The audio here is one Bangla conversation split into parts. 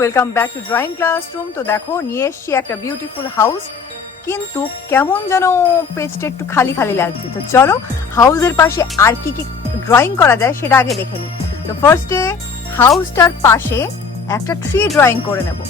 Welcome back to drawing classroom. তো দেখো নিয়ে এসছি একটা বিউটিফুল হাউস, কিন্তু কেমন যেন পেজটা একটু খালি খালি লাগছে। তো চলো হাউসের পাশে আর কি কি ড্রয়িং করা যায় সেটা আগে দেখে নিই। তো ফার্স্টে হাউসটার পাশে একটা ট্রি ড্রয়িং করে নেব।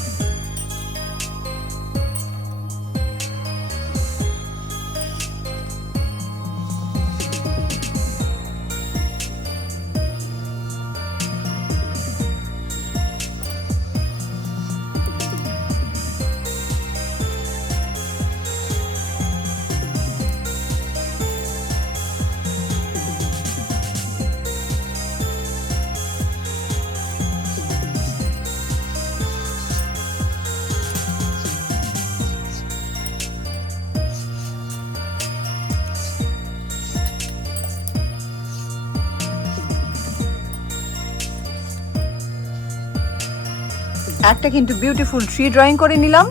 একটা কিন্তু বিউটিফুল ট্রি ড্রয়িং করে নিলাম।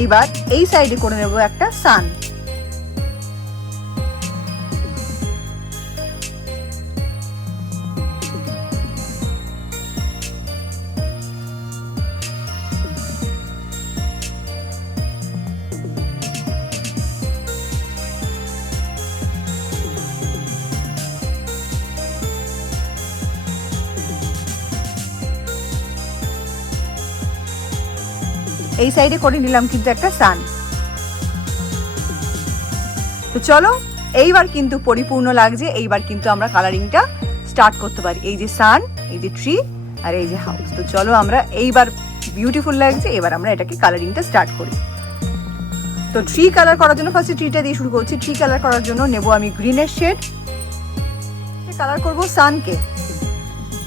এইবার এই সাইডে করে নেব একটা সান। এই সাইডে করে নিলাম কিন্তু একটা সান। তো চলো এইবার কিন্তু পরিপূর্ণ লাগছে। এইবার কিন্তু আমরা কালারিংটা স্টার্ট করতে পারি। এই যে সান, এই যে ট্রি আর এই যে হাউস। তো চলো আমরা এইবার বিউটিফুল লাগছে, এবার আমরা এটাকে কালারিংটা স্টার্ট করি। তো ট্রি কালার করার জন্য ফার্স্টে ট্রিটা দিয়ে শুরু করছি। ট্রি কালার করার জন্য নেব আমি গ্রিনের শেড। কালার করব সানকে।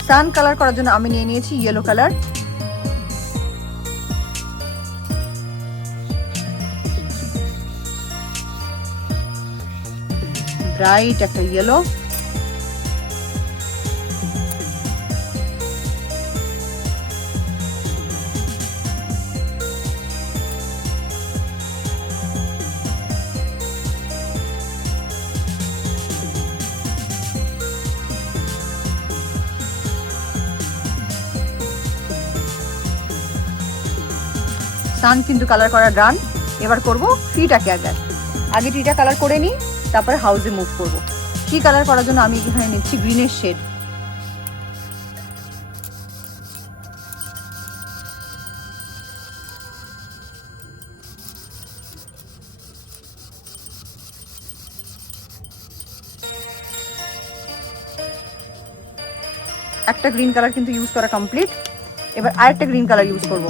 সান কালার করার জন্য আমি নিয়ে নিয়েছি ইয়েলো কালার। ব্রাইট একটা ইয়েলো, সান কিন্তু কালার করা ডান। এবার করব ট্রিটাকে। আগে ট্রিটা কালার করে নিই, তারপরে হাউসে মুভ করব। ট্রি কালার করার জন্য আমি এখানে নিচ্ছি গ্রিনের শেড। একটা গ্রিন কালার কিন্তু ইউজ করা কমপ্লিট। এবার আরেকটা গ্রিন কালার ইউজ করব।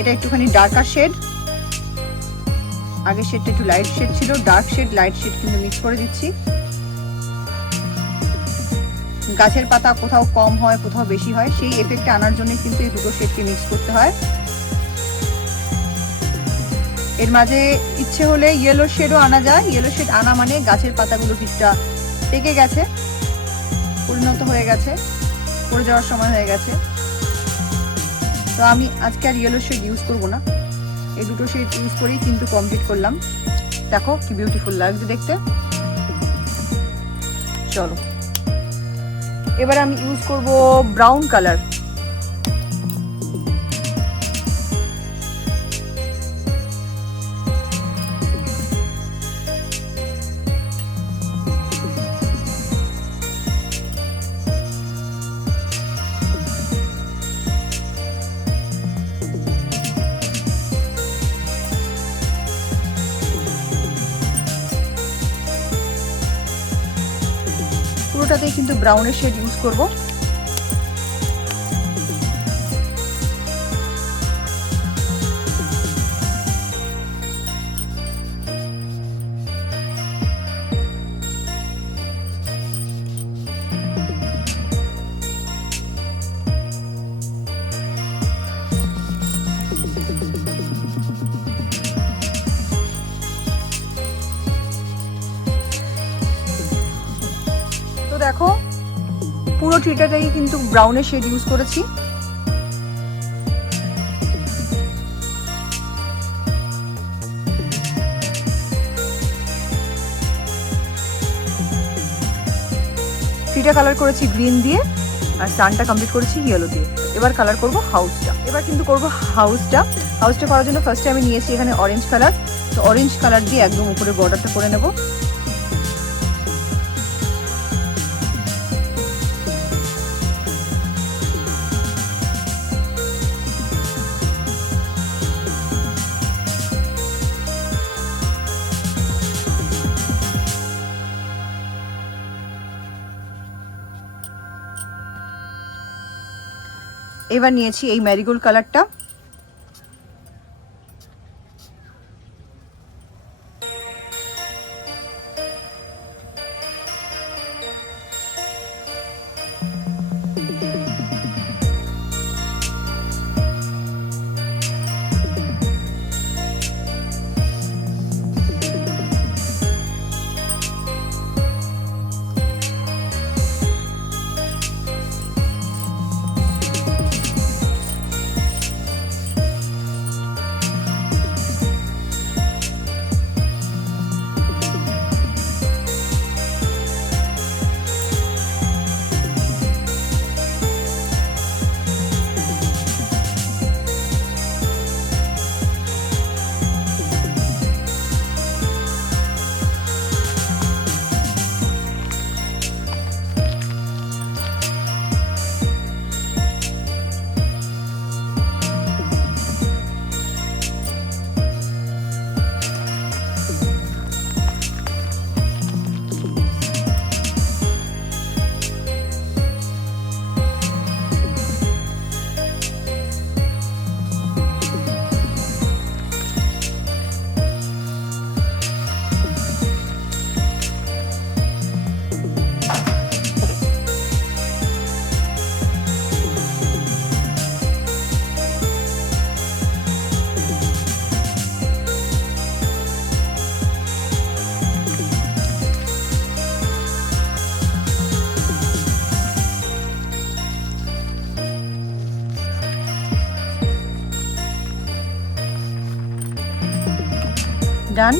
এটা একটুখানি ডার্কার শেড। আগের শেডটা একটু লাইট শেড ছিল, ডার্ক শেড লাইট শেড কিন্তু মিক্স করে দিচ্ছি। গাছের পাতা কোথাও কম হয় কোথাও বেশি হয়, সেই এফেক্টটা আনার জন্য কিন্তু এই দুটো শেডকে মিক্স করতে হয়। এর মাঝে ইচ্ছে হলে ইয়েলো শেডও আনা যায়। ইয়েলো শেড আনা মানে গাছের পাতাগুলো কিছুটা পেকে গেছে, পরিণত হয়ে গেছে, পড়ে যাওয়ার সময় হয়ে গেছে। তো আমি আজকে আর ইয়েলো শেড ইউজ করবো না, এই দুটো শেড ইউজ করেই কিন্তু কমপ্লিট করলাম। দেখো কি বিউটিফুল লাগছে দেখতে। চলো এবার আমি ইউজ করব ব্রাউন কালার। পুরোটাতেই কিন্তু ব্রাউনের শেড ইউজ করব। দেখো পুরো ট্রিটাটাই কিন্তু ব্রাউনের শেড ইউজ করেছি। ট্রিটা কালার করেছি গ্রিন দিয়ে, আর সানটা কমপ্লিট করেছি ইয়েলো দিয়ে। এবার কালার করব হাউসটা। এবার কিন্তু করব হাউসটা করার জন্য ফার্স্টে আমি নিয়েছি এখানে অরেঞ্জ কালার। তো অরেঞ্জ কালার দিয়ে একদম উপরে বর্ডারটা করে নেব। এবার নিয়েছি এই ম্যারিগোল্ড কালারটা। ডান।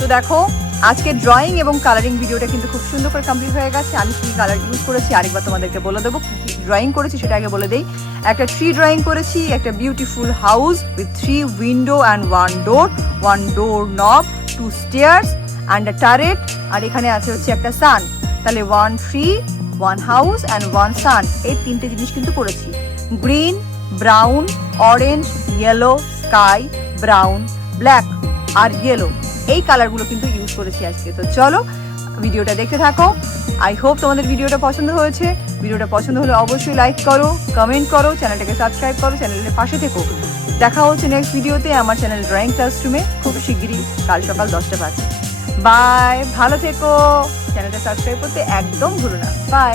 তো দেখো আজকে ড্রয়িং এবং কালারিং ভিডিওটা কিন্তু খুব সুন্দর করে কমপ্লিট হয়ে গেছে। আমি কি কালার ইউজ করেছি আরেকবার তোমাদেরকে বলে দেবো। কি কি ড্রয়িং করেছি সেটা আগে বলে দেই। একটা ট্রি ড্রয়িং করেছি, একটা beautiful house with 3 window and 1 ডোর নব, 2 স্টেয়ার্স অ্যান্ড আ টারেট, আর এখানে আছে হচ্ছে একটা সান। তাহলে 1 ট্রি, 1 হাউস অ্যান্ড 1 সান, এই তিনটে জিনিস কিন্তু করেছি। Green, brown, orange, yellow, sky, brown, black আর ইয়েলো, এই কালারগুলো কিন্তু ইউজ করেছি আজকে। তো চলো ভিডিওটা দেখতে থাকো। আই হোপ তোমাদের ভিডিওটা পছন্দ হয়েছে। ভিডিওটা পছন্দ হলে অবশ্যই লাইক করো, কমেন্ট করো, চ্যানেলটাকে সাবস্ক্রাইব করো, চ্যানেলের পাশে থেকো। দেখা হচ্ছে নেক্সট ভিডিওতে আমার চ্যানেল ড্রয়িং ক্লাসরুমে খুব শিগগিরই, কাল সকাল 10টা বাজে। বাই, ভালো থেকো, চ্যানেলটা সাবস্ক্রাইব করতে একদম ভুলো না। বাই।